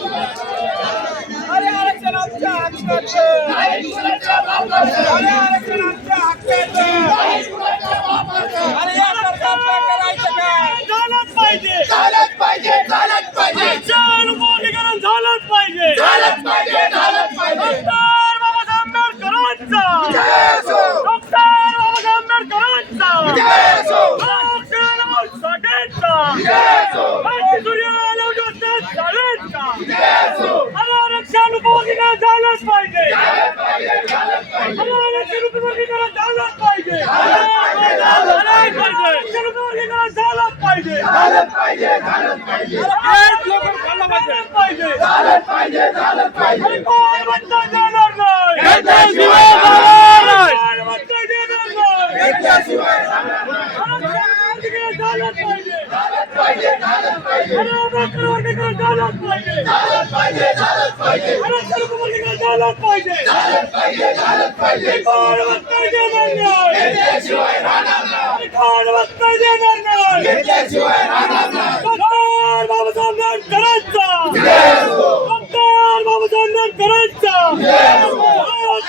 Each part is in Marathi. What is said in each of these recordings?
अरे आरक्षण आमच्या हक्काचं, अरे आरक्षण आमच्या हक्काचं, अरे या सरकारचं करायचं काय? झालंच पाहिजे, झालंच पाहिजे, झालंच पाहिजे, विमुक्तीकरण झालंच पाहिजे, झालंच पाहिजे, झालंच पाहिजे. डॉक्टर बाबासाहेब आंबेडकरांचा जय असो, डॉक्टर बाबासाहेब आंबेडकरांचा जय असो, डॉक्टर साठेंचा जय असो, सूर्याला उजवतात साठेंचा जय असो. आरक्षण विमुक्तीकरण झालंच पाहिजे, झालंच पाहिजे, झालंच पाहिजे. आरक्षण विमुक्तीकरण झालंच पाहिजे, झालंच पाहिजे, आरक्षण विमुक्तीकरण झालंच पाहिजे, झालंच पाहिजे, झालंच पाहिजे. एक लोकं झालंच पाहिजे, झालंच पाहिजे, झालंच पाहिजे. कोण म्हणता जाणार नाही, घेतल्याशिवाय जाणार नाही, कोण म्हणता देणार नाही, घेतल्याशिवाय जाणार नाही. झालंच पाहिजे, झालंच पाहिजे, झालंच पाहिजे. विमुक्तीकरण झालंच पाहिजे, झालंच पाहिजे, झालंच पाहिजे. आरक्षण विमुक्तीकरण झालंच पाहिजे, झालंच पाहिजे, झालंच पाहिजे. कोण म्हणता देणार नाही, घेतल्याशिवाय राहणार नाही, कोण म्हणता देणार नाही, घेतल्याशिवाय राहणार नाही. डॉक्टर बाबासाहेब आंबेडकरांचा जय असो, डॉक्टर बाबासाहेब आंबेडकरांचा जय असो,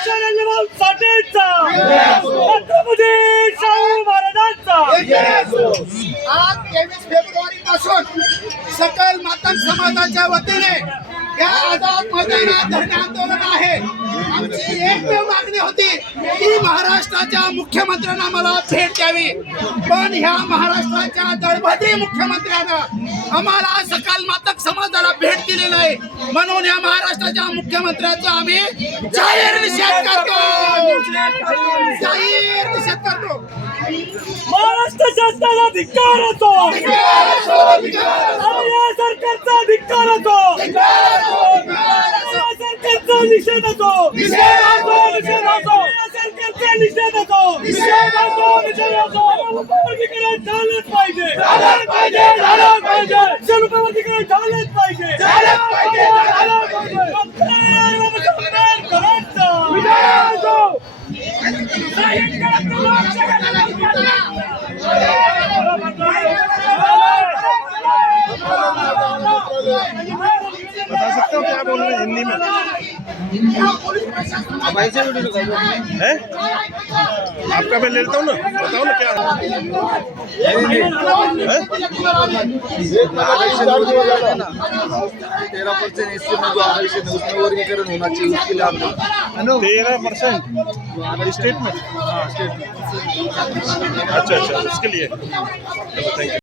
शरदराव साठेंचा जय असो, छत्रपती शाहू महाराजांचा जय असो. आज 23 फेब्रुवारी पासून सकल मातंग समाजाच्या वतीने या आझाद मैदानात धरणे आंदोलन आहे. आमची एकमेव मागणी होती की महाराष्ट्राच्या मुख्यमंत्र्यांना मला भेट द्यावी, पण ह्या महाराष्ट्राच्या दळभद्री मुख्यमंत्र्यांना आम्हाला सकल मातंग समाजाला भेट दिली नाही. म्हणून या महाराष्ट्राच्या मुख्यमंत्र्यांचा आम्ही जाहीर निषेध करतो, जाहीर निषेध करतो. महाराष्ट्र शासनाला धिक्कार असो, या सरकारचा धिक्कार असो, या सरकारचा निषेध असो, निषेध असो, निषेध असो, या सरकारचा निषेध असो, निषेध असो, निषेध असो. विमुक्तीकरण झालंच पाहिजे, झालंच पाहिजे, झालंच पाहिजे. विमुक्तीकरण झालंच पाहिजे, झालंच पाहिजे, झालंच पाहिजे. डॉक्टर आंबेडकरांचा विजय असो. बता सकते हो क्या बोल रहे हैं हिंदी में? आप ऐसे वीडियो है? आपका मैं ले लेता हूँ ना, बताओ ना क्या है? 13% इससे में जो आरक्षण है उसमें वर्गीकरण होना चाहिए, उसके लिए आप 13% स्टेट में? हाँ स्टेट में। अच्छा अच्छा, उसके लिए चलो, थैंक यू।